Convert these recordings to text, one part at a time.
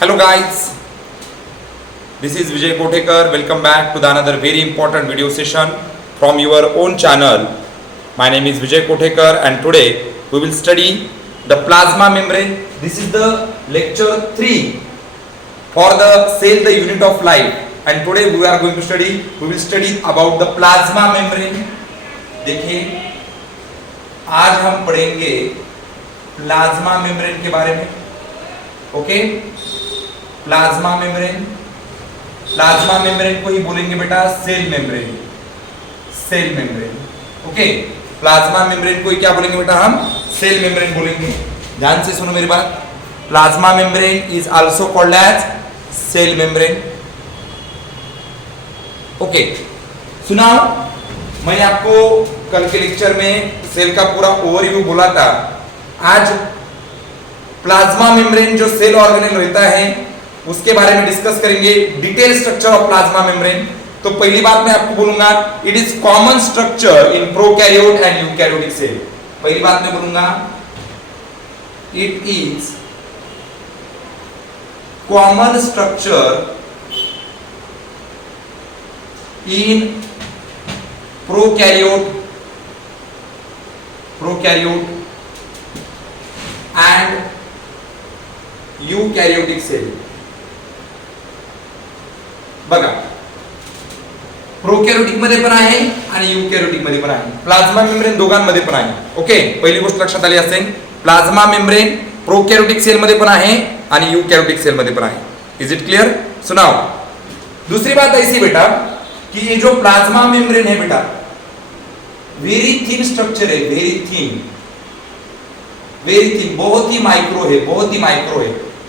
Hello guys, this is Vijay Kothekar. Welcome back to the another very important video session from your own channel. My name is Vijay Kothekar and today we will study the plasma membrane. This is the lecture 3 for the cell, the unit of life, and today we will study about the plasma membrane. देखिए आज हम पढ़ेंगे plasma membrane के बारे में. Okay, plasma membrane को ही बोलेंगे बेटा cell membrane. Okay, plasma membrane को ही क्या बोलेंगे बेटा, हम सेल मेम्ब्रेन बोलेंगे. ध्यान से सुनो मेरी बात. Plasma membrane is also called as cell membrane. Okay, सुनाओ. मैंने आपको कल के लेक्चर में सेल का पूरा ओवरव्यू बोला था. आज प्लाज्मा मेम्ब्रेन जो सेल ऑर्गेनेल होता है उसके बारे में डिस्कस करेंगे. Detail structure of plasma membrane. तो पहली बात मैं आपको बोलूंगा, it is common structure in prokaryote and eukaryotic cell. पहली बात मैं बोलूंगा, it is common structure in prokaryote and eukaryotic cell. बघा, प्रोकॅरियोटिक मध्ये पण आहे आणि यूकॅरियोटिक मध्ये पण आहे. प्लाझ्मा मेम्ब्रेन दोघांमध्ये पण आहे. ओके, पहिली गोष्ट लक्षात आली असेल. प्लाझ्मा मेम्ब्रेन प्रोकॅरियोटिक सेल मध्ये पण आहे आणि यूकॅरियोटिक सेल मध्ये पण आहे. Is it clear? सुनाओ. दूसरी बात ऐसी बेटा कि ये जो प्लाज्मा मेम्ब्रेन है बेटा वेरी थिन स्ट्रक्चर है. वेरी थिन, बहुत ही माइक्रो है.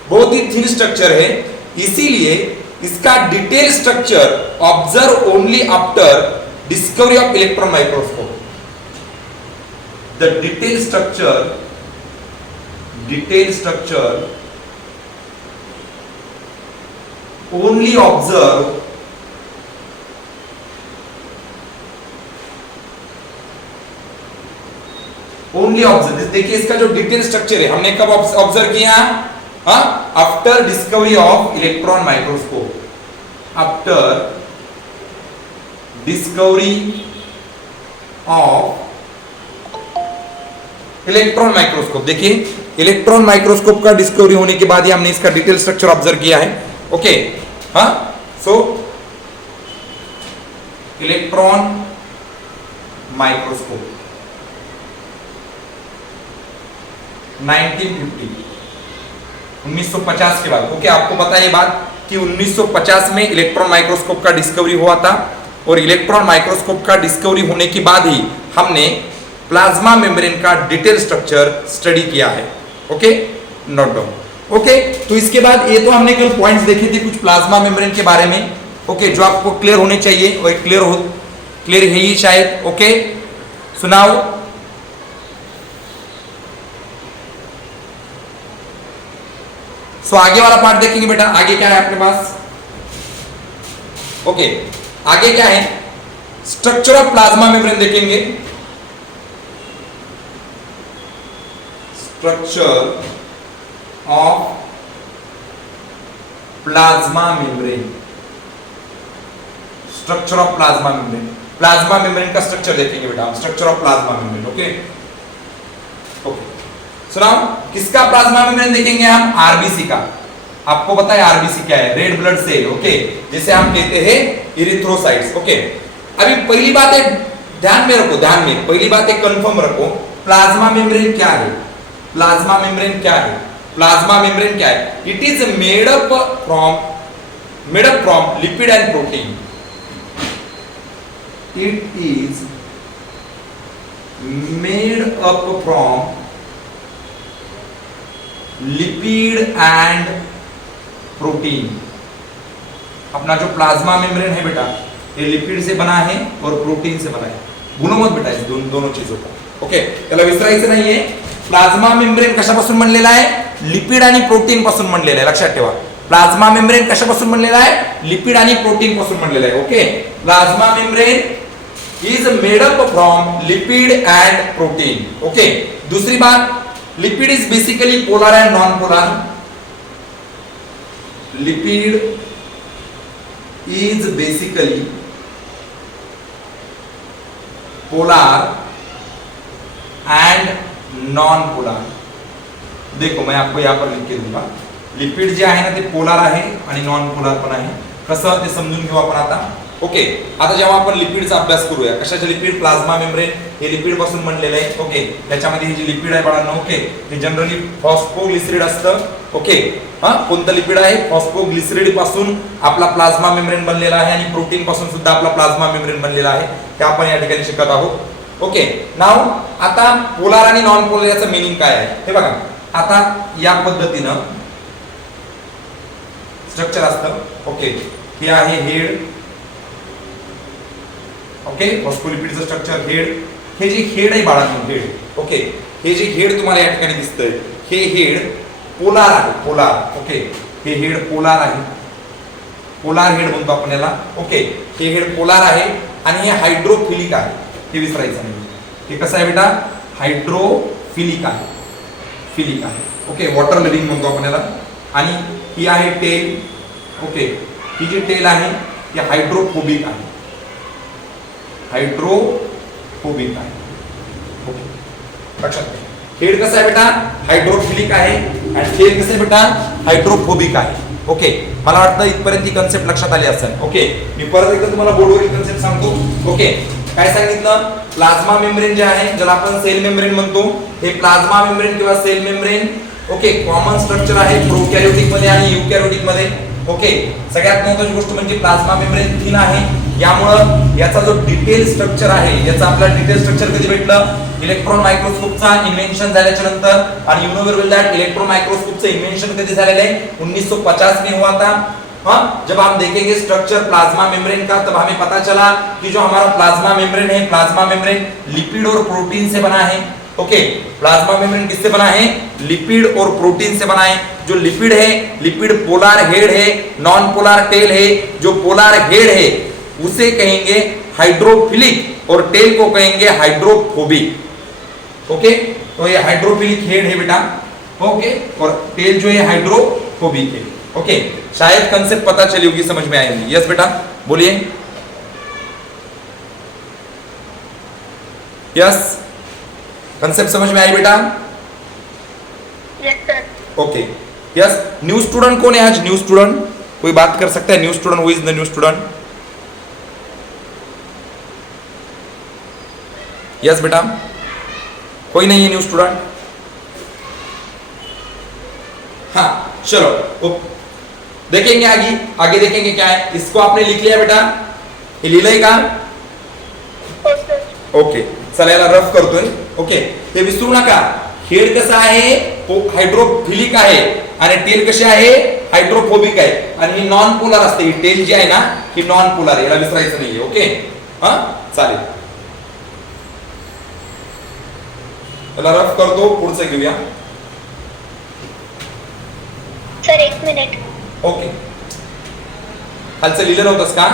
बहुत ही थिन स्ट्रक्चर है. इसीलिए इसका detail structure observe only after discovery of electron microscope. The detail structure only observe देखिए इसका जो डिटेल स्ट्रक्चर है हमने कब ऑब्जर्व किया? After discovery of electron microscope. After discovery of electron microscope. देखिए इलेक्ट्रॉन माइक्रोस्कोप का डिस्कवरी होने के बाद ही हमने इसका डिटेल स्ट्रक्चर ऑब्जर्व किया है. ओके, सो इलेक्ट्रॉन माइक्रोस्कोप 1950 के बाद. ओके, आपको पता है ये बात कि 1950 में इलेक्ट्रॉन माइक्रोस्कोप का डिस्कवरी हुआ था और इलेक्ट्रॉन माइक्रोस्कोप का डिस्कवरी होने के बाद ही हमने प्लाज्मा मेम्ब्रेन का डिटेल स्ट्रक्चर स्टडी किया है. Okay, note down. ओके, तो इसके बाद ये तो हमने कल पॉइंट्स देखे थे कुछ प्लाज्मा मेम्ब्रेन के बारे में. ओके, जो आपको क्लियर होने चाहिए और क्लियर है ही शायद. ओके, सुनाओ. सो आगे वाला पार्ट देखेंगे बेटा. आगे क्या है अपने पास? ओके, आगे क्या है? स्ट्रक्चर ऑफ प्लाज्मा मेम्ब्रेन देखेंगे. Structure of plasma membrane. Plasma membrane का स्ट्रक्चर देखेंगे बेटा. Structure of plasma membrane. Okay, सुनाओ. किसका प्लाज्मा मेम्ब्रेन देखेंगे हम? आरबीसी का. आपको पता है आरबीसी क्या है? Red blood cell. ओके, जिसे हम कहते हैं इरिथ्रोसाइट्स. ओके, अभी पहली बात है ध्यान में पहली बात है कंफर्म रखो. प्लाज्मा मेम्ब्रेन क्या है? प्लाज्मा मेम्ब्रेन क्या है? It is made up from lipid and protein. It is made up from lipid and protein. अपना जो प्लाज्मा मेम्ब्रेन है बेटा ये लिपिड से बना है और प्रोटीन से बना है. भूलो मत बेटा इस दोनों चीजों को. ओके, त्याला विसरायचं नाहीये. प्लाज्मा मेम्ब्रेन कशापासून बनलेला आहे? लिपिड आणि प्रोटीन पासून बनलेला आहे. लक्षात ठेवा. प्लाज्मा मेम्ब्रेन कशापासून बनलेला आहे? लिपिड आणि प्रोटीन पासून बनलेला आहे. Okay, plasma membrane is made up from lipid and protein. Okay, दूसरी बात, lipid is basically polar and non polar. Lipid is basically polar and non polar. देखो मैं आपको यहाँ पर लिख के दूंगा. लिपिड जे आहे ना ते पोलर आहे आणि नॉन पोलर पण आहे. कसं ते समजून घेऊ आपण आता. ओके, आता जेव्हा आपण लिपिडचा अभ्यास करूया, कशाचे लिपिड, प्लाझ्मा मेम्ब्रेन हे लिपिड पासून बनलेले आहे. ओके, त्याच्यामध्ये हे जे लिपिड आहे बाळांनो, ओके, ते जनरली फॉस्फोग्लिसराइड असतं. ओके, कोणतं लिपिड आहे, फॉस्फोग्लिसराइड पासून आपला प्लाझ्मा मेम्ब्रेन बनलेला आहे आणि प्रोटीन पासून सुद्धा आपला प्लाझ्मा मेम्ब्रेन बनलेला आहे. हे आपण या ठिकाणी शिकत आहोत. ओके, नाव आता पोलर आणि नॉन पोलर याचं मीनिंग काय आहे हे बघा. आता या पद्धतीनं स्ट्रक्चर असतं. ओके, हे आहे हेड. ओके, फॉस्फोलिपिडचं स्ट्रक्चर हेड. हे जे हेड आहे बाळांनो, हेड. ओके, हे जे हेड तुम्हाला या ठिकाणी दिसतंय, हे हेड पोलार आहे. पोलार. ओके, हे हेड पोलार आहे. पोलार हेड म्हणतो आपण याला. ओके, हे हेड पोलार आहे आणि हे हायड्रोफिलिक आहे. हे विसरायचं नाही. हे कसं आहे बेटा, हायड्रोफिलिक आहे. फिलिक आहे. ओके, वॉटर लिव्हिंग म्हणतो आपण याला. आणि ही आहे टेल. ओके, ही जी टेल आहे ती हायड्रोफोबिक आहे. हायड्रोफोबिक आहे. ओके, लक्षात घ्या. हेड कसं आहे बेटा, हायड्रोफिलिक आहे आणि टेल कसं आहे बेटा, हायड्रोफोबिक आहे. ओके, मला वाटतं इथपर्यंत ही कन्सेप्ट लक्षात आली असेल. ओके, मी परत एकदा तुम्हाला बोर्डवरील कन्सेप्ट सांगतो. ओके, काय सांगितलं, प्लाझ्मा मेम्ब्रेन जे आहे ज्याला आपण सेल मेम्ब्रेन म्हणतो, हे प्लाझ्मा मेम्ब्रेन किंवा cell membrane okay common structure आहे प्रोकॅरियोटिक मध्ये आणि युकॅरियोटिक मध्ये. ओके, सगळ्यात महत्त्वाची गोष्ट म्हणजे प्लाझ्मा मेम्ब्रेन थिन आहे. यामुळं याचा जो डिटेल स्ट्रक्चर आहे, याचा आपल्याला डिटेल स्ट्रक्चर कधी भेटलं, इलेक्ट्रॉन मायक्रोस्कोपचा इन्व्हेंशन झाल्याच्या नंतर. आणि you know very well that electron microscope से इन्वेंशन कभी झालेलं आहे 1950 में हुआ था. हाँ, जब हम देखेंगे स्ट्रक्चर प्लाज्मा मेम्ब्रेन का, तब हमें पता चला कि जो हमारा प्लाज्मा मेम्ब्रेन है, प्लाज्मा मेम्ब्रेन लिपिड और प्रोटीन से बना है. ओके, प्लाज्मा मेम्ब्रेन किससे बना है, लिपिड और प्रोटीन से बना है. जो लिपिड है, लिपिड पोलर हेड है, नॉन पोलर टेल है. जो पोलर हेड है उसे कहेंगे हाइड्रोफिलिक और टेल को कहेंगे हाइड्रोफोबिक. ओके, तो ये हाइड्रोफिलिक हेड है बेटा. ओके, और टेल जो है हाइड्रोफोबिक है. ओके, शायद कंसेप्ट पता चली होगी, समझ में आई होगी. यस बेटा, बोलिए. यस, कंसेप्ट समझ में आई बेटा. Yes sir. Okay, yes. New student कौन है आज, न्यू स्टूडेंट कोई बात कर सकता है, new student, who is the new student. Yes बेटा, कोई नहीं है न्यू स्टूडेंट. हाँ चलो देखेंगे आगे. आगे देखेंगे क्या है. इसको आपने लिख लिया बेटा, हे लिहिलंय का. हो सर. ओके, चला याला रफ करतोय. ओके, ते विसरू नका. हेड कसं आहे, हायड्रोफिलिक आहे आणि टेल कशी आहे, हायड्रोफोबिक आहे. आणि ही नॉन पोलर असते. ही टेल जी आहे ना ही नॉन पोलर आहे, याला विसरायचं नाहीये. ओके, हा चालेल. याला रफ करतो, पुढचं घेऊया. सर एक मिनिट. ओके, खालचं लिहिलं नव्हतंस का.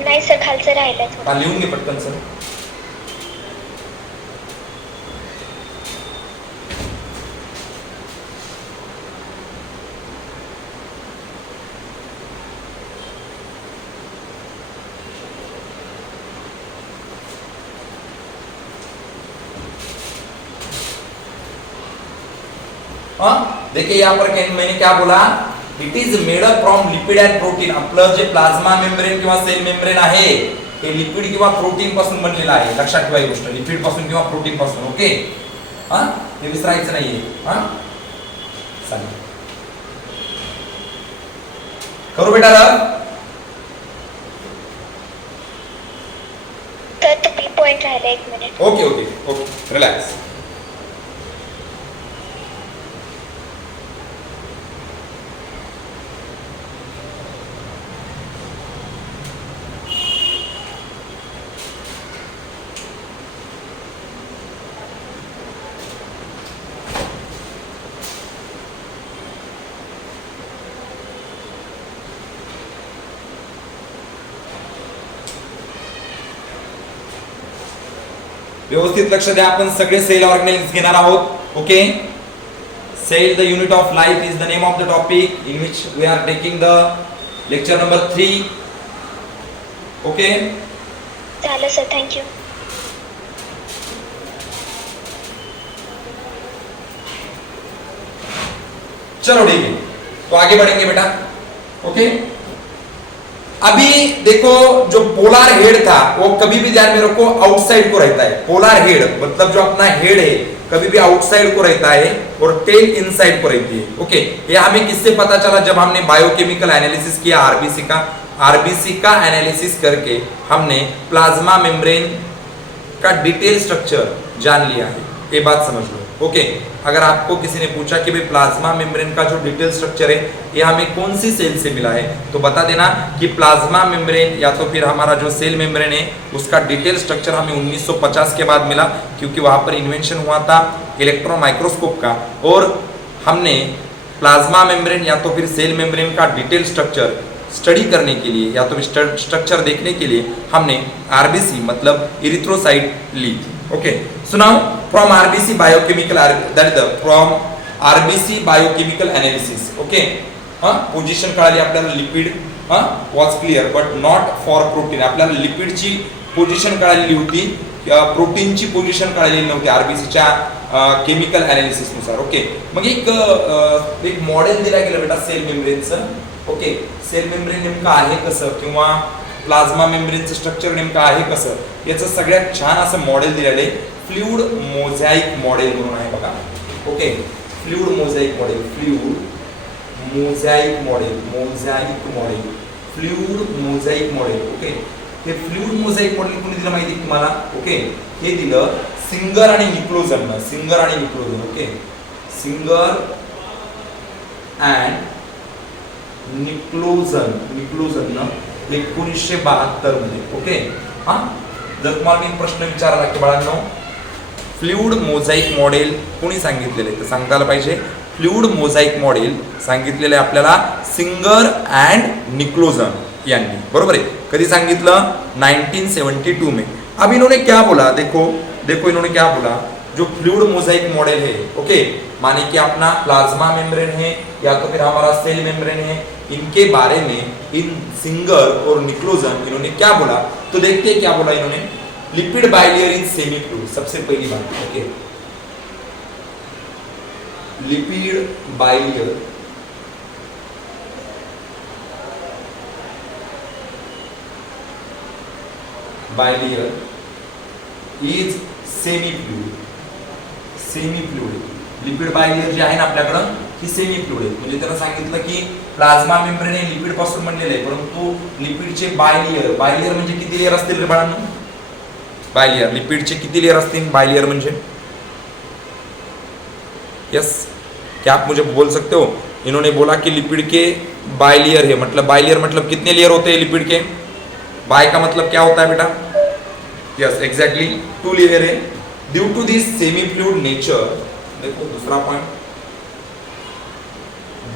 नाही सर, खालचं राहिलं थोडं. हा, लिहून घे पटकन सर. देखिए यहाँ पर मैंने क्या बोला, it is made up from lipid and protein. आपलं जे प्लाझ्मा मेम्ब्रेन किंवा सेल मेम्ब्रेन आहे हे लिपिड किंवा प्रोटीन पासून बनलेलं आहे. लक्षात ठेवा ही गोष्ट, लिपिड पासून किंवा प्रोटीन पासून. ओके, हा हे विसरायचं नाहीये. हा चालेल, करू बेटा रफ. तर तो बी पॉइंट राहिला, एक minute. Okay okay okay, relax. व्यवस्थित लक्ष द्या. आपण सगळे सेल ऑर्गॅनिल्स घेणार आहोत. Okay, Cell, the unit of life, is the name of the topic in which we are taking the lecture number 3. Okay. झालं सर, थँक्यू. चलो ठीक है, तो आगे बढ़ेंगे बेटा. ओके. अभी देखो जो पोलर हेड था वो कभी भी ध्यान में रखो आउटसाइड को रहता है. पोलर हेड मतलब जो अपना हेड है कभी भी आउटसाइड को रहता है और टेल इनसाइड को रहती है. ओके. ये हमें किससे पता चला? जब हमने बायोकेमिकल एनालिसिस किया आरबीसी का एनालिसिस करके हमने प्लाज्मा मेम्ब्रेन का डिटेल स्ट्रक्चर जान लिया है. ये बात समझ लो. ओके. अगर आपको किसी ने पूछा कि भाई प्लाज्मा मेम्ब्रेन का जो डिटेल स्ट्रक्चर है ये हमें कौन सी सेल से मिला है, तो बता देना कि प्लाज्मा मेम्ब्रेन या तो फिर हमारा जो सेल मेम्ब्रेन है उसका डिटेल स्ट्रक्चर हमें 1950 के बाद मिला, क्योंकि वहाँ पर इन्वेंशन हुआ था इलेक्ट्रॉन माइक्रोस्कोप का. और हमने प्लाज्मा मेम्ब्रेन या तो फिर सेल मेम्ब्रेन का डिटेल स्ट्रक्चर स्टडी करने के लिए या तो स्ट्रक्चर देखने के लिए हमने आरबीसी मतलब इरिथ्रोसाइट ली. Okay. So now from RBC biochemical that is the from RBC biochemical analysis. Okay. Position कळाली आपल्याला. Lipid was clear but not for protein. आपल्याला लिपिडची पोझिशन कळालेली होती, प्रोटीनची पोझिशन कळालेली नव्हती आरबीसीच्या केमिकल एनालिसिस नुसार. ओके. मग एक मॉडेल दिला गेलं बेटा सेल मेम्ब्रेनचं. ओके. सेल मेम्ब्रेन नेमकं आहे कसं किंवा प्लाज्मा मेम्ब्रेनचं स्ट्रक्चर नेमकं आहे कसं याचं सगळ्यात छान असं मॉडेल दिलेलं आहे. फ्लुइड मोझॅइक मॉडेल म्हणून आहे बघा. Okay. Fluid mosaic model, fluid mosaic model, fluid mosaic model. Okay. हे फ्लुइड मोझॅइक मॉडेल कोणी दिलं माहिती तुम्हाला? ओके. हे दिलं सिंगर आणि Nicolson. Okay. Singer and Nicolson 1972 मध्ये. ओके. जर तुम्हाला मी प्रश्न विचारला की बाळांनो फ्लुइड मोझॅइक मॉडेल कोणी सांगितलेले तर सांगता आलं पाहिजे. फ्लुइड मोझॅइक मॉडेल सांगितलेलं आहे आपल्याला सिंगर अँड निक्लोजन यांनी. बरोबर आहे. कधी सांगितलं? 1972 में. अब इन्होंने क्या बोला, देखो इन्होंने क्या बोला, जो फ्लूइड मोजाइक मॉडल है. ओके. माने कि अपना प्लाज्मा मेम्ब्रेन है या तो फिर हमारा सेल मेम्ब्रेन है, इनके बारे में इन सिंगर और निक्लोजन इन्होंने क्या बोला, तो देखते हैं क्या बोला इन्होंने. Lipid bilayer is semi fluid. सबसे पहली बात. Okay. Lipid bilayer is semi fluid. Lipid bilayer जे आहे ना आपल्याकडं ही सेमी फ्लुइड आहे. म्हणजे त्यांना सांगितलं की प्लाझ्मा मेम्ब्रेन हे लिपिड पासून बनलेलं आहे, परंतु लिपिडचे बायलेयर म्हणजे किती लेयर असतील रे बाळांनो? बायलेयर लिपिडचे किती लेयर असतील? बायलेयर म्हणजे यस, क्या आप मुझे बोल सकते हो? इन्होंने बोला कि लिपिड के बायलेयर है, मतलब बायलेयर मतलब कितने लेयर होते हैं लिपिड के? बाय का मतलब क्या होता है बेटा? यस एग्जैक्टली 2 लेयर है. Due to this semi fluid nature, देखो दूसरा point,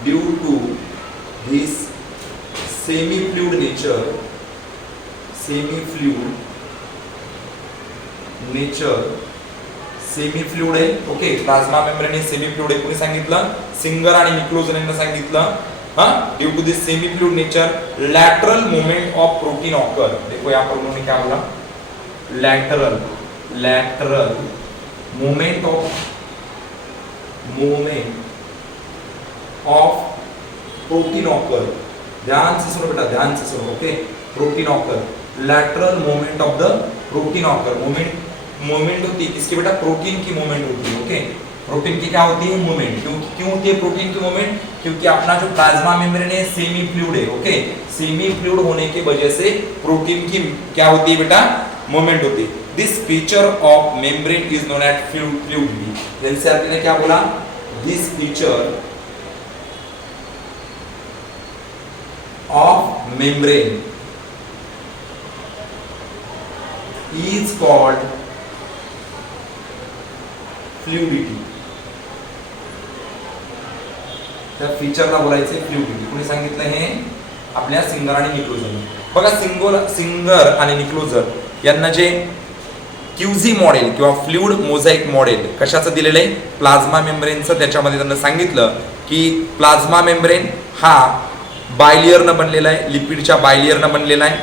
due to this semi fluid nature, semi fluid आहे. ओके. प्लाझ्मा मेम्ब्रेन हे सेमी फ्लूइड आहे. कोणी सांगितलं? सिंगर आणि निक्लोजन यांनी सांगितलं. Due to this semi fluid nature lateral movement of protein occur. देखो यहाँ पर उन्होंने क्या बोला? Lateral movement of protein occur. ध्यान से सुनो बेटा, ध्यान से सुनो. Okay. Protein occur, lateral movement of the protein occur. Movement होती है किसकी बेटा? प्रोटीन की मूवमेंट होती है. ओके. प्रोटीन की क्या होती है? मूवमेंट. क्यों होती है प्रोटीन की मूवमेंट? क्योंकि अपना जो प्लाज्मा मेम्ब्रेन है सेमी फ्लूइड है. ओके. सेमी फ्लूइड होने की वजह से प्रोटीन की क्या होती है बेटा? मूवमेंट होती है. This feature of membrane is known as fluidity. NCERT ने क्या बोला? This feature of membrane is called fluidity. त्या फीचरला बोलायचे फ्लूइडिटी. कोणी सांगितलं हे? आपल्या सिंगर आणि निक्लोजन. बघा सिंगर आणि निक्लोजन यांना जे क्यूझी मॉडेल किंवा फ्लुइड मोझाईक मॉडेल कशाचं दिलेलं आहे? प्लाझ्मा मेम्ब्रेनचं. त्याच्यामध्ये त्यांना सांगितलं की प्लाझ्मा मेम्ब्रेन हा बायलेयरनं बनलेला आहे, लिपिडच्या बायलेयरनं बनलेला आहे.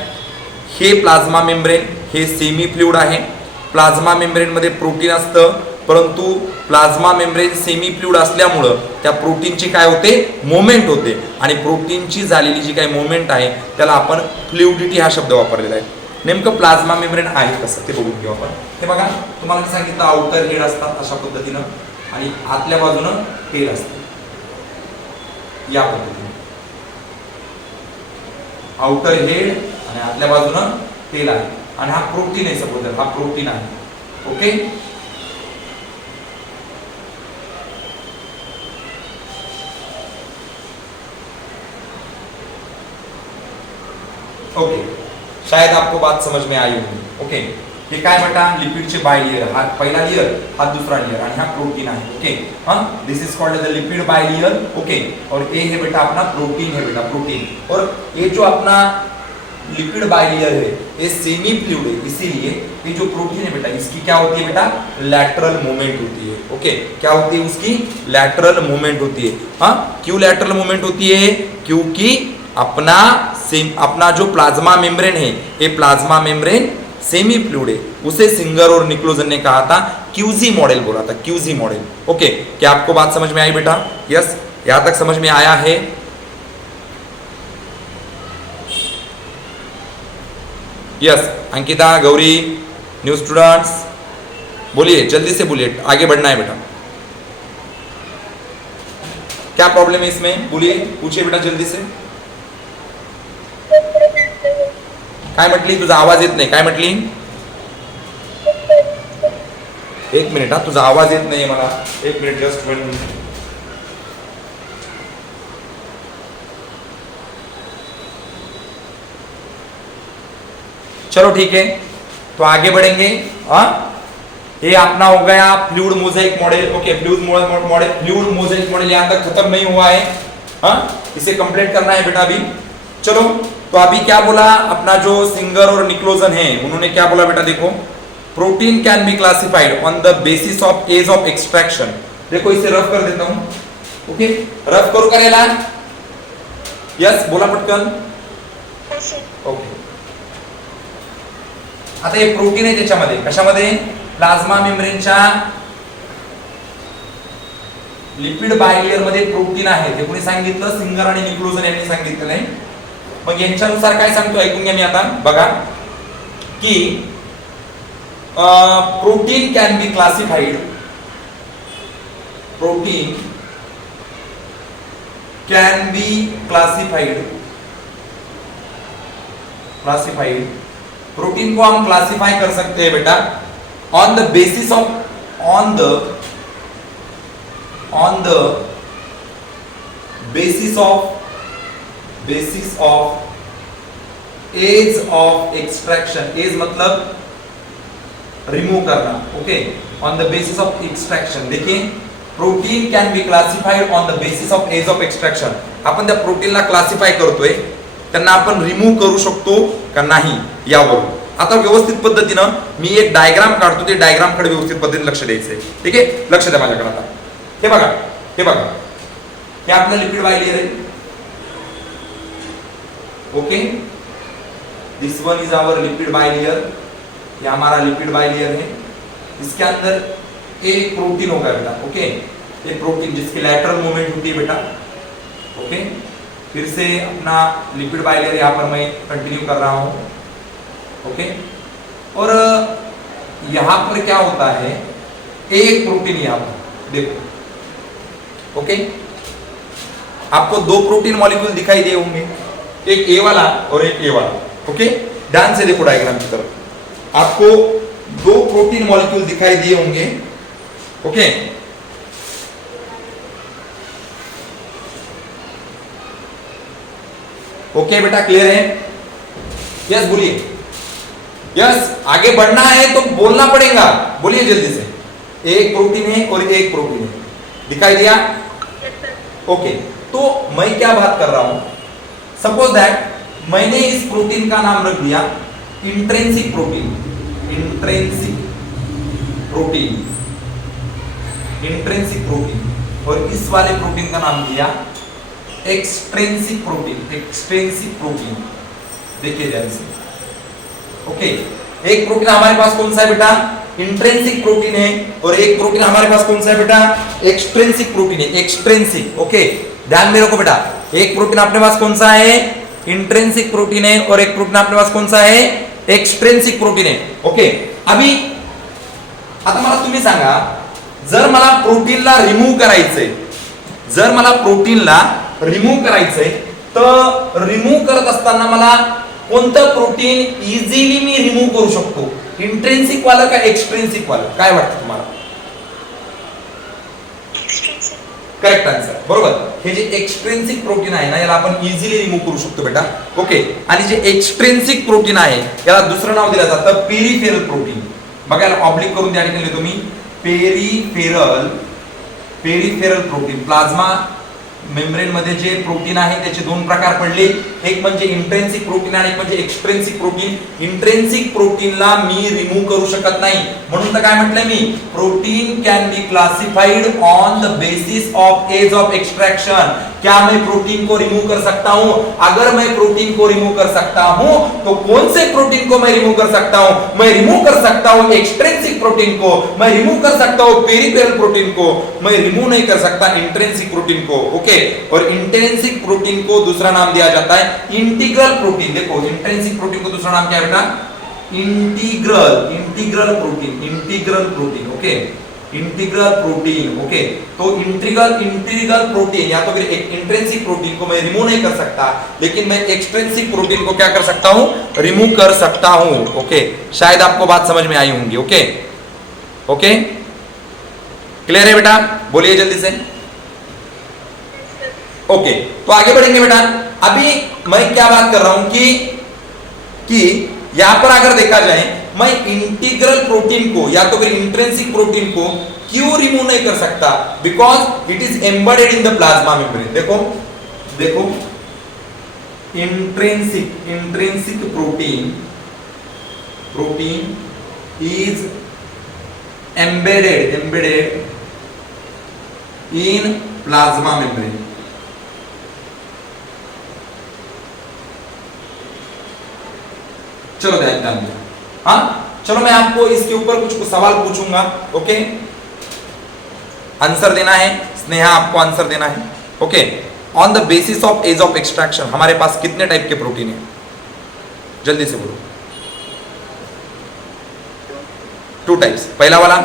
हे प्लाझ्मा मेम्ब्रेन हे सेमी फ्लुइड आहे. प्लाझ्मा मेम्ब्रेनमध्ये प्रोटीन असतं, परंतु प्लाझ्मा मेम्ब्रेन सेमी फ्लुइड असल्यामुळं त्या प्रोटीनची काय होते? मोमेंट होते. आणि प्रोटीनची झालेली जी काही मोमेंट आहे त्याला आपण फ्लुइडिटी हा शब्द वापरलेला आहे. नेमकं प्लाझ्मा मेम्ब्रेन आहे कसं ते बघून घेऊ आपण. हे बघा, तुम्हाला मी सांगितलं आउटर हेड असतात अशा पद्धतीनं आणि आतल्या बाजूनं टेल असते या पद्धतीने. आउटर हेड आणि आतल्या बाजूनं टेल आहे आणि हा प्रोटीन आहे. सपोज हा प्रोटीन आहे. ओके, ओके, शायद आपको बात समझ में आई होगी. ओके, हे काय बेटा? लिपिडचे बायलेयर. हा पहिला लेयर, हा दुसरा लेयर आणि हा प्रोटीन आहे. ओके, हाँ, this is called the lipid bilayer. Okay, और ये है बेटा अपना प्रोटीन है बेटा, प्रोटीन. और ये जो अपना लिपिड बायलेयर है ये सेमी फ्लूइड है, इसीलिए ये जो प्रोटीन है बेटा इसकी क्या होती है बेटा? लैटरल मूवमेंट होती है. ओके, क्या होती है? उसकी लैटरल मूवमेंट होती है. हाँ, क्यों लैटरल मूवमेंट होती है? क्योंकि अपना जो प्लाज्मा मेम्ब्रेन है ये प्लाज्मा मेम्ब्रेन सेमी फ्लूइड है. उसे सिंगर और निक्लोजन ने कहा था क्यूजी मॉडल, बोला था क्यूजी मॉडल. ओके, क्या आपको बात समझ में आई बेटा? यस, यहां तक समझ में आया है? Yes, Ankita, Gauri, new students बोलिए, जल्दी से बोलिए, आगे बढ़ना है बेटा. क्या प्रॉब्लम है इसमें? बोलिए, पूछिए बेटा जल्दी से. काय म्हटली? तुझा आवाज येत नाही. काय म्हटली? एक मिनिट हा, तुझा आवाज येत नाही मला. एक मिनिट, जस्ट 1 मिनिट. चलो ठीक है, तो आगे बढ़ेंगे. हाँ, ये अपना हो गया fluid mosaic model. Okay, fluid mosaic model यहां तक खत्म नहीं हुआ है. हाँ, इसे कंप्लीट करना है बेटा अभी. चलो, तो अभी क्या बोला अपना जो सिंगर और निक्लोजन है उन्होंने क्या बोला बेटा? देखो, protein can be classified on the basis of ease of extraction. देखो, इसे रफ कर देता हूं. ओके, रफ करू करेला. यस, बोला पटकन. ओके, आता हे प्रोटीन आहे त्याच्यामध्ये. कशामध्ये? प्लाझ्मा मेम्ब्रेनच्या लिपिड बायलेयर मध्ये प्रोटीन आहे. ते कोणी सांगितलं? सिंगर आणि निक्लोजन यांनी सांगितलं नाही. मग यांच्यानुसार काय सांगतो ऐकून घ्या. मी आता बघा की protein can be classified. Protein can be classified. Protein को हम क्लासिफाई कर सकते हैं बेटा on the basis of on the basis of ease of extraction. Ease मतलब रिमूव करना. Okay, on the basis of extraction. देखिए, protein can be classified on the basis of ease of extraction. आपण त्या प्रोटीनला classify करतोय, त्यांना आपण remove करू शकतो का नाही यावरून. आता व्यवस्थित पद्धतीनं मी एक डायग्राम काढतो, ते डायग्राम कडे व्यवस्थित पद्धतीने लक्ष द्यायचंय. ठीक आहे, लक्ष द्या माझ्याकडे. आता हे बघा, हे बघा, हे आपलं लिपिड बायलेयर आहे. Okay, this one is our lipid bilayer. ये हमारा लिपिड बायलेयर है. इसके अंदर एक प्रोटीन होगा बेटा. ओके, एक प्रोटीन जिसकी लैटरल मूवमेंट होती है बेटा. ओके, फिर से अपना लिपिड बायलेयर यहाँ पर मैं कंटिन्यू कर रहा हूँ. ओके, और यहाँ पर क्या होता है? एक प्रोटीन यहाँ पर देखो. ओके, आपको दो प्रोटीन मॉलिक्यूल दिखाई दे होंगे, एक ए वाला और एक ए वाला. ओके, ध्यान से देखो डायग्राम की तरफ. आपको दो प्रोटीन मॉलिक्यूल दिखाई दिए होंगे. ओके, ओके बेटा, क्लियर है? यस, बोलिए. यस, आगे बढ़ना है तो बोलना पड़ेगा. बोलिए जल्दी से. एक प्रोटीन है और एक प्रोटीन है, दिखाई दिया? ओके, तो मैं क्या बात कर रहा हूं? सपोज दैट मैंने इस प्रोटीन का नाम रख दिया intrinsic protein. Intrinsic protein, intrinsic protein, और इस वाले प्रोटीन का नाम दिया एक्सट्रिंसिक प्रोटीन, एक्सट्रिंसिक प्रोटीन। देखिए ध्यान से, ओके। एक प्रोटीन हमारे पास कौन सा है बेटा, इंट्रिंसिक प्रोटीन है, और एक प्रोटीन हमारे पास कौन सा है बेटा, एक्सट्रिंसिक प्रोटीन है, एक्सट्रिंसिक। ओके, ध्यान में रखो बेटा, एक प्रोटीन अपने पास कौन सा है, इंट्रिंसिक प्रोटीन है, और एक प्रोटीन अपने पास कौन सा है, एक्सट्रिंसिक प्रोटीन है। ओके, अभी आता मला तुम्ही सांगा, जर मला प्रोटीनला रिमूव्ह करायचंय, जर मला प्रोटीनला रिमूव्ह करायचंय, तर रिमूव्ह करत असताना मला कोणतं प्रोटीन इझिली मी रिमूव्ह करू शकतो, इंट्रिन्सिक वाला का एक्सट्रिन्सिक वाला, काय वाटतं तुम्हाला? करेक्ट आन्सर, बरोबर। हे जे एक्सट्रिन्सिक प्रोटीन आहे ना, याला आपण इझिली रिमूव्ह करू शकतो बेटा। ओके, आणि जे एक्सट्रिन्सिक प्रोटीन आहे याला दुसरं नाव दिलं जातं पेरिफेरल प्रोटीन। बघा, ऑब्लिक करून त्या ठिकाणी लिहितो मी, peripheral, peripheral protein. Plasma membrane मध्ये जे प्रोटीन आहे त्याचे दोन प्रकार पडले, एक म्हणजे इंट्रिन्सिक प्रोटीन आणि एक म्हणजे एक्सट्रिन्सिक प्रोटीन। इंट्रिन्सिक प्रोटीनला मी रिमूव्ह करू शकत नाही, म्हणून तर काय म्हटलंय मी, protein can be classified on the basis of ease of extraction. क्या मैं प्रोटीन को रिमूव कर सकता हूं? अगर मैं प्रोटीन को रिमूव कर सकता हूं तो कौन से प्रोटीन को मैं रिमूव कर सकता हूं? मैं रिमूव कर सकता हूं एक्सट्रिंसिक प्रोटीन को, मैं रिमूव कर सकता हूं पेरिफेरल प्रोटीन को, मैं रिमूव नहीं कर सकता इंट्रिंसिक प्रोटीन को। ओके, और इंट्रिंसिक प्रोटीन को दूसरा नाम दिया जाता है इंटीग्रल प्रोटीन। देखो, इंट्रिंसिक प्रोटीन को दूसरा नाम क्या है बेटा, integral, integral protein, integral protein. Okay, integral protein. Okay, तो इंटीग्रल प्रोटीन या तो फिर एक इंट्रिंसिक प्रोटीन को मैं रिमूव नहीं कर सकता, लेकिन मैं एक्सट्रिंसिक प्रोटीन को क्या कर सकता हूं, रिमूव कर सकता हूं। ओके, शायद आपको बात समझ में आई होंगी। ओके, ओके, क्लियर है बेटा? बोलिए जल्दी से। ओके, तो आगे बढ़ेंगे बेटा। अभी मैं क्या बात कर रहा हूं कि यहां पर अगर देखा जाए, मैं इंटीग्रल प्रोटीन को या तो फिर इंट्रिंसिक प्रोटीन को क्यों रिमूव नहीं कर सकता, because it is embedded in the plasma membrane. देखो देखो, intrinsic protein is embedded in plasma membrane. चलो ध्यान दो, हाँ, चलो मैं आपको इसके ऊपर कुछ सवाल पूछूंगा। ओके, आंसर देना है, स्नेहा आपको आंसर देना है। Okay, on the basis of ease of extraction हमारे पास कितने टाइप के प्रोटीन है, जल्दी से बोलो। 2 टाइप्स। पहला वाला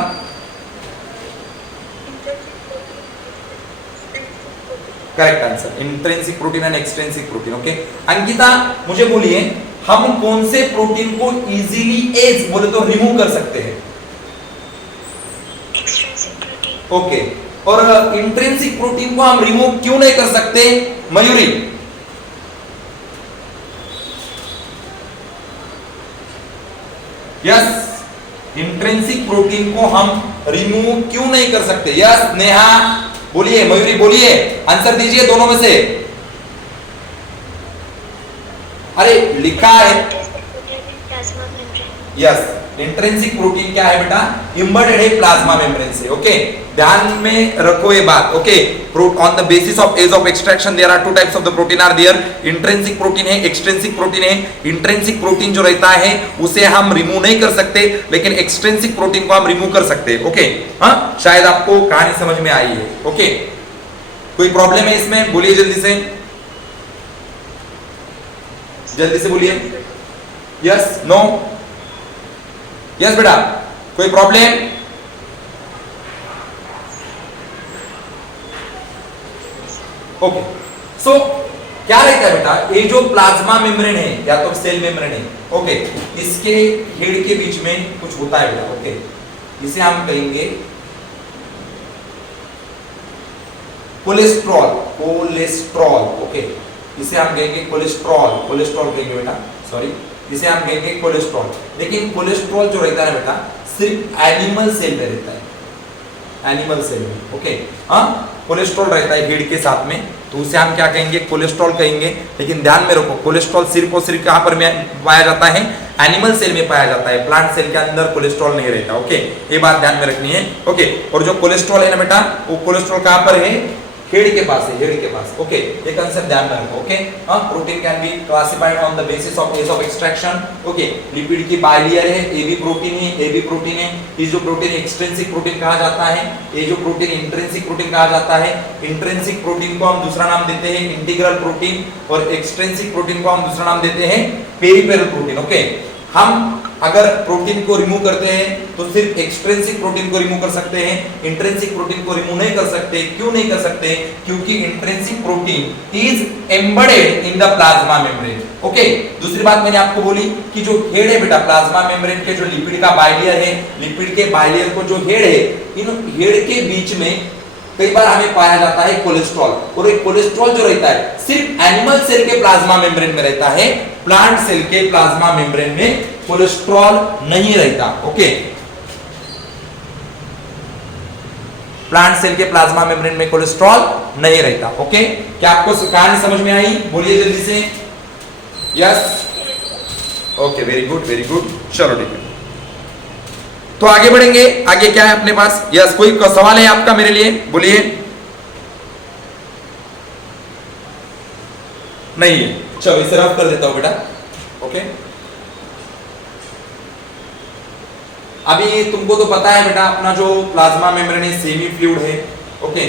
correct answer, intrinsic protein and extrinsic protein. Okay, Ankita मुझे बोलिए, हम कौन से प्रोटीन को इजीली एज बोले तो रिमूव कर सकते हैं? Extrinsic protein. ओके, और इंट्रिंसिक प्रोटीन को हम रिमूव क्यों नहीं कर सकते? मयूरी, यस, इंट्रिंसिक प्रोटीन को हम रिमूव क्यों नहीं कर सकते? यस, नेहा बोलिए, मयूरी बोलिए, आंसर दीजिए दोनों में से। अरे लिखा है, यस, इंट्रिंसिक प्रोटीन क्या है बेटा, एम्बेडेड है प्लाज्मा मेम्ब्रेन से। ओके, ध्यान में रखो ये बात। Okay, on the basis of ease of extraction there are 2 types of the protein are there, intrinsic protein है, एक्सट्रिंसिक प्रोटीन है। इंट्रिंसिक प्रोटीन जो रहता है उसे हम रिमूव नहीं कर सकते, लेकिन एक्सट्रिंसिक प्रोटीन को हम रिमूव कर सकते हैं। ओके, हाँ, शायद आपको कहानी समझ में आई है। ओके, कोई प्रॉब्लम है इसमें? बोलिए जल्दी से, जल्दी से बोलिए। यस, नो, यस बेटा, कोई प्रॉब्लम? ओके, सो क्या रहता है बेटा, ये जो प्लाज्मा मेम्ब्रेन है या तो सेल मेम्ब्रेन है, ओके, इसके हेड के बीच में कुछ होता है बेटा। ओके, इसे हम कहेंगे कोलेस्ट्रॉल, कोलेस्ट्रॉल। ओके, इसे हम कहेंगे कोलेस्ट्रॉल, कोलेस्ट्रॉल कहेंगे बेटा, सॉरी, इसे हम कहेंगे कोलेस्ट्रॉल। लेकिन कोलेस्ट्रॉल जो रहता है बेटा सिर्फ एनिमल सेल में रहता है, एनिमल सेल में। ओके, हाँ, कोलेस्ट्रॉल रहता है हेड के साथ में, तो उसे हम क्या कहेंगे, कोलेस्ट्रॉल कहेंगे। लेकिन ध्यान में रखो, कोलेस्ट्रॉल सिर्फ और सिर्फ कहां पर पाया जाता है, एनिमल सेल में पाया जाता है, प्लांट सेल के अंदर कोलेस्ट्रॉल नहीं रहता। ओके, ये बात ध्यान में रखनी है। ओके, और जो कोलेस्ट्रॉल है ना बेटा, वो कोलेस्ट्रॉल कहां पर है, हेड के पास है, हेड के पास। ओके, ये कंसेप्ट ध्यान में रखो। Okay, protein can be classified on the basis of ease of extraction. Okay, lipid की बाइलियर है, ए बी प्रोटीन है, ए बी प्रोटीन है। ये जो प्रोटीन एक्सट्रिंसिक प्रोटीन कहा जाता है, ये जो प्रोटीन इंट्रिंसिक प्रोटीन कहा जाता है। इंट्रिंसिक प्रोटीन को हम दूसरा नाम देते हैं इंटीग्रल प्रोटीन, और एक्सट्रिंसिक प्रोटीन को हम दूसरा नाम देते हैं पेरिफेरल प्रोटीन। ओके, हम अगर प्रोटीन को रिमूव करते हैं तो सिर्फ एक्सट्रिंसिक प्रोटीन को रिमूव कर सकते हैं, इंट्रिंसिक प्रोटीन को रिमूव नहीं कर सकते। क्यों नहीं कर सकते, क्योंकि intrinsic protein is embedded in the plasma membrane. Okay, दूसरी बात मैंने आपको बोली कि जो हेड है बेटा, प्लाज्मा मेम्ब्रेन के जो लिपिड का बाइलियर है, लिपिड के बाइलियर को जो हेड है, इन हेड के बीच में कई बार हमें पाया जाता है कोलेस्ट्रॉल, और एक कोलेस्ट्रॉल जो रहता है सिर्फ एनिमल सेल के प्लाज्मा मेम्ब्रेन में रहता है, प्लांट सेल के प्लाज्मा मेम्ब्रेन में कोलेस्ट्रॉल नहीं रहता। ओके, प्लांट सेल के प्लाज्मा मेम्ब्रेन में कोलेस्ट्रॉल नहीं रहता। ओके, क्या आपको कहानी समझ में आई, बोलिए जल्दी से। Yes, okay, very good very good. चलो ठीक है, तो आगे बढ़ेंगे। आगे क्या है अपने पास, यस, कोई सवाल है आपका मेरे लिए, बोलिए। नहीं है, चलो इसे रफ कर देता हूं बेटा। ओके, अभी तुमको तो पता है बेटा, अपना जो प्लाज्मा मेम्ब्रेन है सेमी फ्लूइड है। ओके,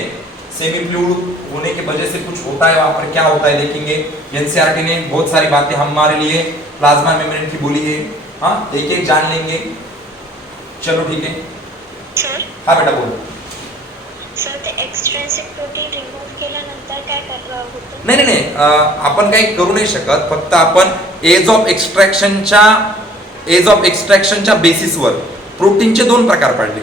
सेमी फ्लूइड होने की वजह से कुछ होता है, वहां पर क्या होता है देखेंगे। एनसीईआरटी ने बहुत सारी बातें हमारे लिए प्लाज्मा मेम्ब्रेन की बोली है, हाँ, एक एक जान लेंगे। चलो ठीक है सर। हाँ बेटा बोलो। सर, ते एक्सट्रिंसिक प्रोटीन रिमूव्ह केल्यानंतर काय होतं? नाही नाही नाही, आपण काही करू नाही शकत, फक्त आपण एज ऑफ एक्सट्रॅक्शनच्या बेसिसवर प्रोटीनचे दोन प्रकार पाडले।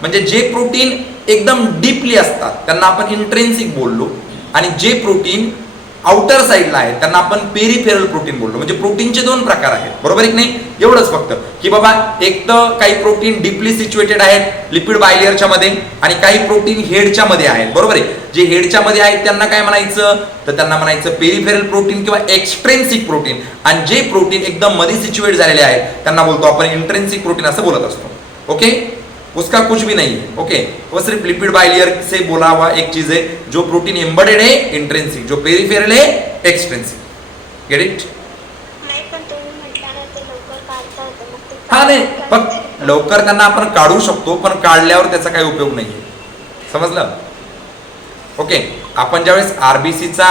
म्हणजे जे प्रोटीन एकदम डीपली असतात त्यांना आपण इंट्रिन्सिक बोललो, आणि जे प्रोटीन आउटर साइडला आहे त्यांना आपण पेरिफेरल प्रोटीन बोललो। म्हणजे प्रोटीनचे दोन प्रकार आहेत, बरोबर आहे की नाही। एवढंच फक्त की बाबा एक तर काही प्रोटीन डीपली सिच्युएटेड आहेत लिपिड बायलेयरच्या मध्ये, आणि काही प्रोटीन हेडच्या मध्ये आहेत, बरोबर आहे। जे हेडच्या मध्ये आहेत त्यांना काय म्हणायचं, तर त्यांना म्हणायचं पेरिफेरल प्रोटीन किंवा एक्सट्रिन्सिक प्रोटीन, आणि जे प्रोटीन एकदम मध्ये सिच्युएट झालेले आहेत त्यांना बोलतो आपण इंट्रिन्सिक प्रोटीन असं बोलत असतो। ओके, उसका कुछ भी नहीं है। ओके, वो सिर्फ लिपिड बाइलियर से बोला हुआ एक चीज है, जो प्रोटीन एम्बेडेड है इंट्रिंसिक, जो पेरिफेरल है एक्सट्रिंसिक। Get it? नाही, पण तुम्ही म्हटला ना ते लवकर काढता येतं, मग ते हा नाही, फक्त लवकर त्यांना आपण काढू शकतो, पण काढल्यावर त्याचा काही उपयोग नाहीये, समजलं। ओके, आपण ज्यावेळेस आरबीसीचा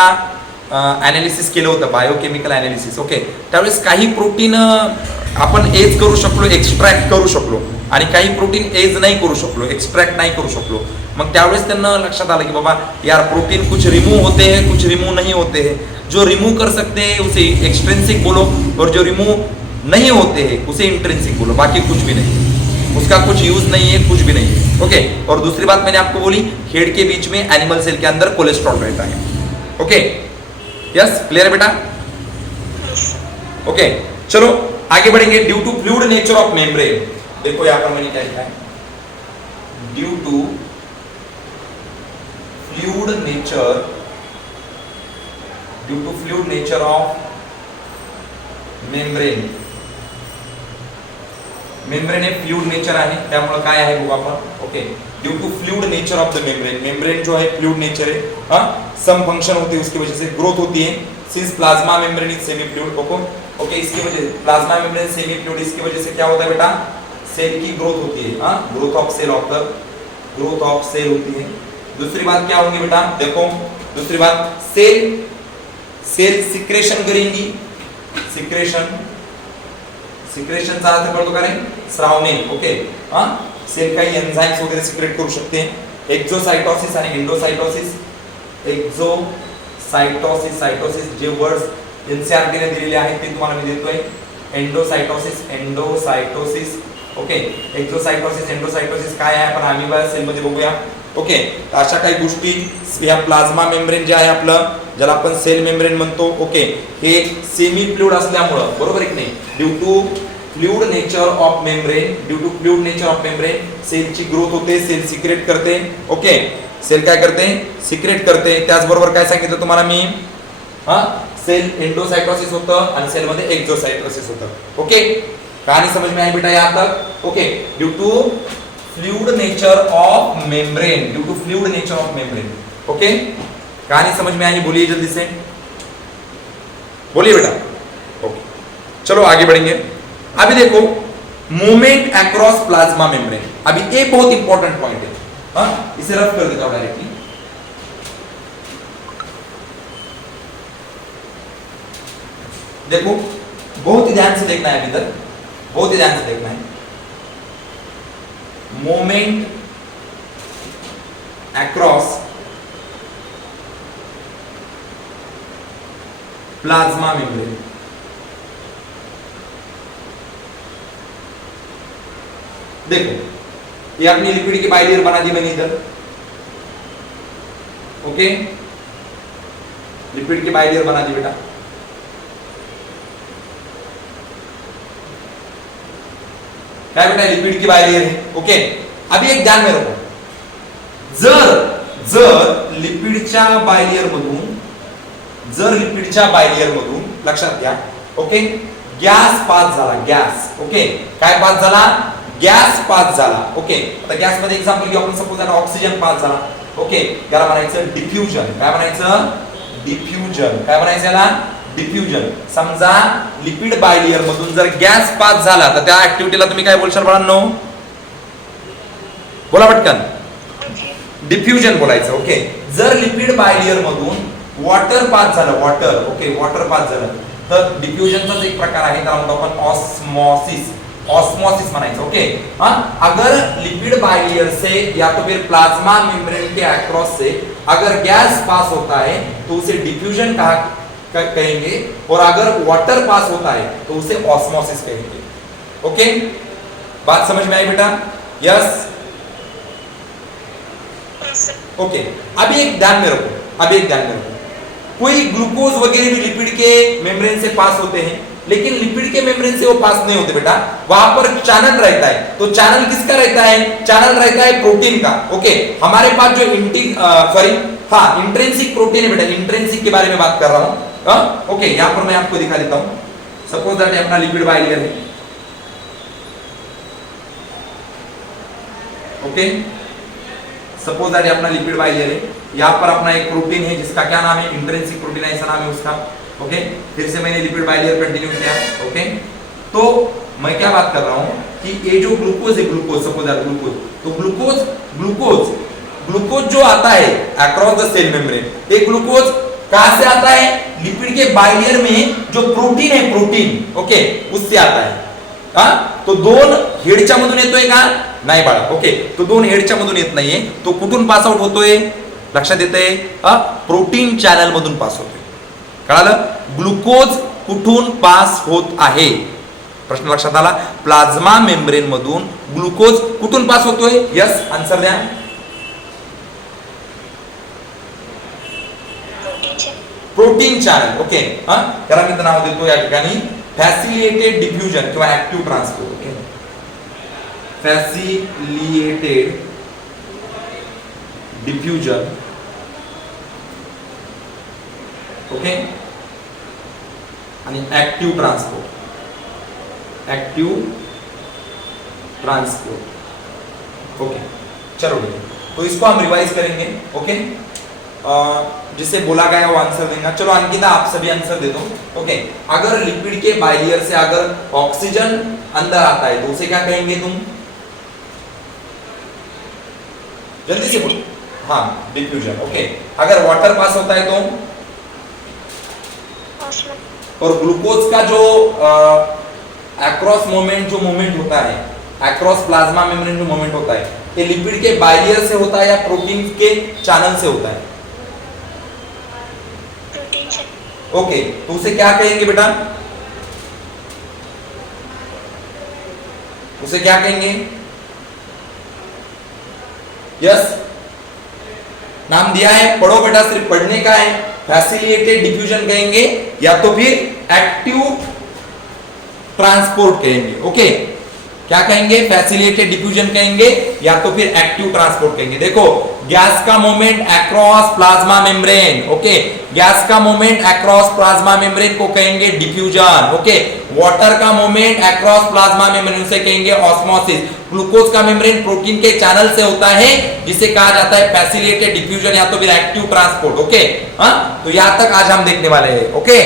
ॲनालिसिस केलं होतं, बायोकेमिकल ॲनालिसिस, ओके, त्यावेळेस काही प्रोटीन आपण एज करू शकलो, एक्स्ट्रॅक्ट करू शकलो, आणि काही प्रोटीन एज नहीं करू शकलो, एक्सट्रैक्ट नहीं करू शकलो। मग त्यावेळेस त्यांना लक्षात आलं की बाबा यार प्रोटीन कुछ रिमूव होते हैं, कुछ रिमूव नहीं होते हैं। जो रिमूव कर सकते हैं उसे एक्सट्रिंसिक बोलो, और जो रिमूव नहीं होते हैं उसे इंट्रिंसिक बोलो, बाकी कुछ भी नहीं, उसका कुछ यूज नहीं है, कुछ भी नहीं है। ओके, और दूसरी बात मैंने आपको बोली, हेड के बीच में एनिमल सेल के अंदर कोलेस्ट्रॉल रहता है। ओके, यस, क्लियर है बेटा? ओके, चलो आगे बढ़ेंगे। Due to fluid nature of membrane, देखो यहां पर मैंने क्या लिखा है, due to fluid nature of membrane, membrane हे फ्लूइड नेचर आहे, त्यामुळे काय आहे बघू आपण। Okay, due to fluid nature of the membrane, membrane जो है फ्लूइड नेचर है, हाँ, सम फंक्शन होती है उसकी वजह से ग्रोथ होती है। Since plasma membrane is semi fluid, okay, इसकी वजह प्लाज्मा मेम्ब्रेन सेमी फ्लूइड, इसकी वजह से क्या होता है बेटा, सेल की ग्रोथ होती है, हाँ, ग्रोथ ऑफ सेल होती है। दूसरी बात क्या होगी बेटा, देखो दूसरी बात, सेल सिक्रेशन करेंगी, सिक्रेशनचा अर्थ कळतो का रे, स्रावणे। ओके, हाँ, सेल काही एन्झाइम्स वगैरे सिक्रेट करू शकते, एक्झोसाइटोसिस आणि एंडोसाइटोसिस। साइटोसिस जे वर्ड्स एनसीईआरटी ने दिलेले आहेत ते तुम्हाला मी देतोय, एंडोसाइटोसिस, ओके, एक्झोसाइटोसिस, एंडोसाइटोसिस काय आहे आपण अमीबा सेल मध्ये बघूया। ओके, तर अशा काही गोष्टी या प्लाज्मा मेम्ब्रेन जे आहे आपलं, ज्याला आपण सेल मेम्ब्रेन म्हणतो, ओके, हे सेमी फ्लूइड असल्यामुळे, बरोबर आहे की नाही, due to fluid nature of membrane सेलची ग्रोथ होते, सेल सिक्रेट करते। ओके, सेल काय करते सिक्रेट करते. त्याचबरोबर काय सांगितलं तुम्हाला मी, हा सेल एंडोसाइटोसिस होतं आणि सेल मध्ये एक्झोसाइटोसिस होतं. ओके, कहानी समझ में आई बेटा यहाँ तक? Okay, due to fluid nature of membrane, due to fluid nature of membrane. Okay, कहानी समझ में आई? बोलिए जल्दी से, बोलिए बेटा. ओके, चलो आगे बढ़ेंगे. अभी देखो मूवमेंट अक्रॉस प्लाज्मा मेम्ब्रेन. अभी एक बहुत इंपॉर्टेंट पॉइंट है, हाँ इसे रफ कर देता हूं डायरेक्टली. देखो बहुत ही ध्यान से देखना है, अभी तक बहुत ही ध्यान से देखना है. Moment across plasma membrane. देखो ये अपनी लिपिड की बाइलेयर बना दी मैंने इधर. ओके, लिपिड की बाइलेयर बना दी बेटा. काय बेटा लिपिड की बाइलेयर है. ओके, अभी एक ध्यान में रखो, जर लिपिडच्या बाइलेयर मधून लक्षात घ्या. ओके, गॅस पास झाला, गॅस. ओके, काय पास झाला? गॅस पास झाला. ओके, आता गॅस मध्ये एक्झाम्पल घेऊ आपण. सपोज आता ऑक्सिजन पास झाला. ओके, याला म्हणायचं डिफ्युजन. काय म्हणायचं? डिफ्युजन. काय म्हणायचं याला? डिफ्युजन. समजा लिपिड बायलेयर मधून जर गॅस पास झाला तर त्या ऍक्टिव्हिटीला तुम्ही काय बोलशाल बाळांनो? बोला पटकन. डिफ्युजन बोलायचं. ओके, जर लिपिड बायलेयर मधून वॉटर पास झालं, वॉटर. ओके, वॉटर पास झालं तर डिफ्युजनचाच एक प्रकार आहे, त्याला म्हणतो आपण ऑस्मोसिस. ऑस्मोसिस म्हणायचं. ओके, हाँ अगर लिपिड बाइलेयर से या तो फिर प्लाज्मा मेम्ब्रेन के अक्रॉस से अगर गैस पास होता है तो उसे डिफ्यूजन कहेंगे, और अगर वाटर पास होता है तो उसे ऑस्मोसिस कहेंगे. ओके, बात समझ में आई बेटा? यस. ओके, अभी एक ध्यान में रखो, कोई ग्लूकोज वगैरह भी लिपिड के मेम्ब्रेन से पास होते हैं, लेकिन लिपिड के मेम्ब्रेन से वो पास नहीं होते बेटा. वहां पर चैनल रहता है. तो चैनल किसका रहता है? चैनल रहता है प्रोटीन का. ओके, हमारे पास जो इंट्रिंसिक प्रोटीन है बेटा, इंट्रिंसिक के बारे में बात कर रहा हूं. ओके, यहां पर मैं आपको दिखा देता हूं. सपोज दैट अपना लिपिड बाइलेयर है. ओके, सपोज दैट अपना लिपिड बाइलेयर है. यहां पर अपना एक प्रोटीन है जिसका क्या नाम है? इंट्रिंसिक प्रोटीन, ऐसा नाम है उसका. ओके, फिर से मैंने लिपिड बाइलेयर कंटिन्यू किया. ओके, तो मैं क्या बात कर रहा हूं कि ये जो ग्लूकोज है, ग्लूकोज सपोज दैट ग्लूकोज, तो ग्लूकोज जो आता है अक्रॉस द सेल मेम्ब्रेन, ये ग्लूकोज कहां से आता है? लिपिड के बाइलेयर में जो प्रोटीन है, प्रोटीन. ओके, उससे आता है. तो दोन हेडच्या मधून येतोय का? नाही बाळा. ओके, तो दोन हेडच्या मधून येत नाहीये. तो कुठून पास आउट होतोय? लक्षात येतंय? प्रोटीन चॅनल मधून पास होतोय. कळालं? ग्लुकोज कुठून पास होत आहे? प्रश्न लक्षात आला? प्लाझ्मा मेम्ब्रेन मधून ग्लुकोज कुठून पास होतोय? यस, आन्सर द्या. Protein channel. ओके, त्याला मी नाव देतो या ठिकाणी फॅसिलिटेटेड डिफ्युजन किंवा active transport. Okay, facilitated diffusion. Okay, आणि ऍक्टिव्ह ट्रान्सपोर्ट. ओके, चलो ठीक है. तो इसको हम रिवाइज करेंगे. ओके, जिसे बोला गया वो आंसर देगा. चलो अंकिता, आप सभी आंसर दे दो. ओके, अगर लिपिड के बाइलेयर से अगर ऑक्सीजन अंदर आता है तो उसे क्या कहेंगे तुम? जल्दी से बोलो. हाँ, डिफ्यूजन. ओके, अगर वाटर पास होता है तो? और ग्लूकोज का जो अक्रॉस मूवमेंट होता है, अक्रॉस प्लाज्मा मेम्ब्रेन जो मूवमेंट होता है, ये लिपिड के बाइलेयर से होता है या प्रोटीन के चैनल से होता है? प्रोटीन से. ओके, तो उसे क्या कहेंगे बेटा? उसे क्या कहेंगे? यस, नाम दिया है, पढ़ो बेटा, सिर्फ पढ़ने का है. फैसिलिटेटेड डिफ्यूजन कहेंगे या तो फिर एक्टिव ट्रांसपोर्ट कहेंगे. ओके, क्या कहेंगे, फैसिलिटेटेड डिफ्यूजन कहेंगे या तो फिर एक्टिव ट्रांसपोर्ट कहेंगे। देखो गैस का movement across plasma membrane, okay, gas का मूवमेंट अक्रॉस प्लाज्मा मेम्ब्रेन को कहेंगे डिफ्यूजन, ओके, वाटर का मूवमेंट अक्रॉस प्लाज्मा मेम्ब्रेन उसे कहेंगे ऑस्मोसिस, ग्लूकोज का मेम्ब्रेन प्रोटीन के चैनल से होता है जिसे कहा जाता है फैसिलिटेटेड डिफ्यूजन या तो फिर एक्टिव ट्रांसपोर्ट, ओके। हाँ, तो यहां तक आज हम देखने वाले हैं, ओके।